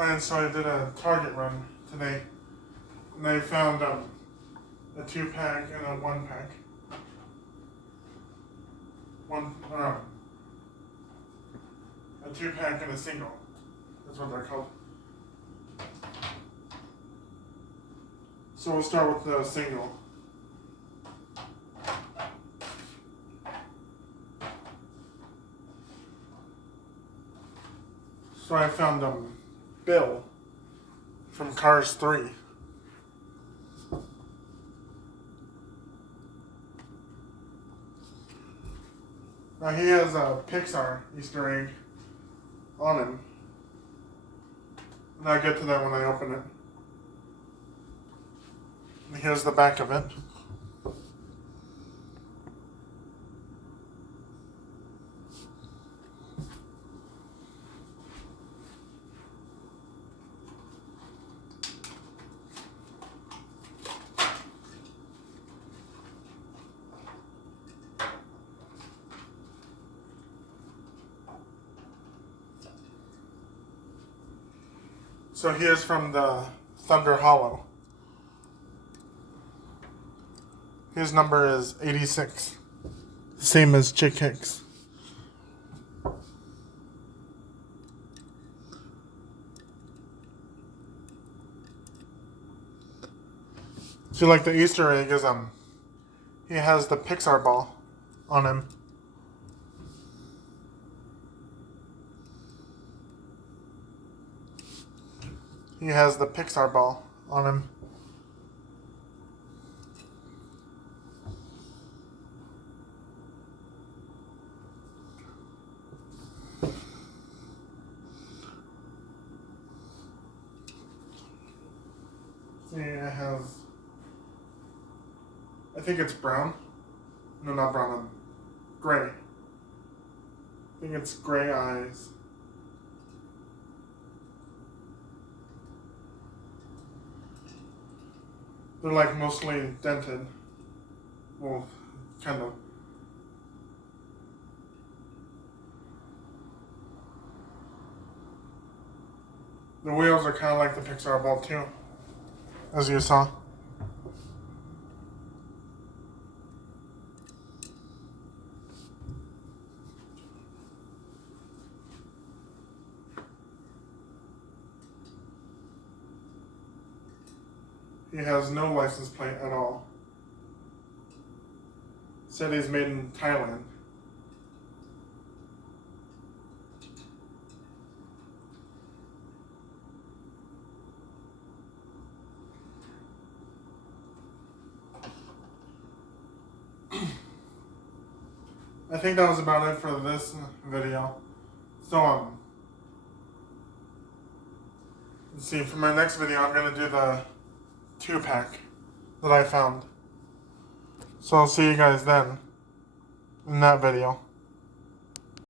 And so I did a Target run today, and I found a 2-pack and a 1-pack. A 2-pack and a single. That's what they're called. So we'll start with the single. So I found Bill from Cars 3. Now he has a Pixar Easter egg on him. And I'll get to that when I open it. And here's the back of it. So here's from the Thunder Hollow. His number is 86. Same as Chick Hicks. So like the Easter egg is he has the Pixar ball on him. He has the Pixar ball on him. See, it has, I think it's brown. No, not brown, gray. I think it's gray eyes. They're like mostly dented. Well, kind of. The wheels are kind of like the Pixar ball too, as you saw. He has no license plate at all. Said he's made in Thailand. I think that was about it for this video. So, let's see, for my next video, I'm going to do the 2-pack that I found. So I'll see you guys then in that video.